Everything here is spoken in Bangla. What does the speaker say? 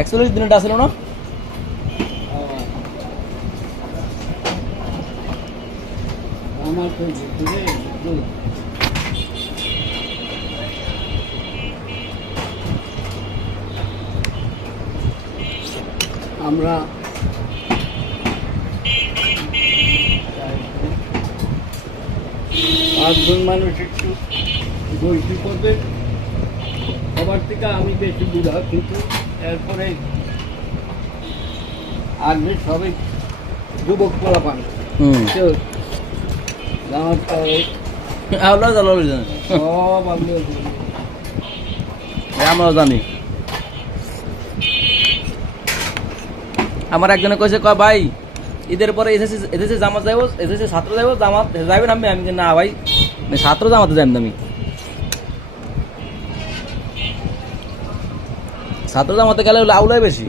41 দিনটা ছিল না? আমার তো ঘুরে আমরা পাঁচজন মানুষ একটু বৈশি পথে সবার থেকে আমি বেশি বুঝা, কিন্তু এরপরে আগে সবাই যুবক পোলা পান কেউ গাঁত আল্লাহ জানো সব আমি আমরাও জানি। আমার একজনে কইছে কয় ভাই ঈদের পরে এসেছে জামাত যাইব, এসেছে ছাত্র যাইব, জামাত যাইবেন আমি? আমি না ভাই ছাত্র জামাতে যাইব আমি, ছাত্র জামাতে গেলে আউলাই বেশি।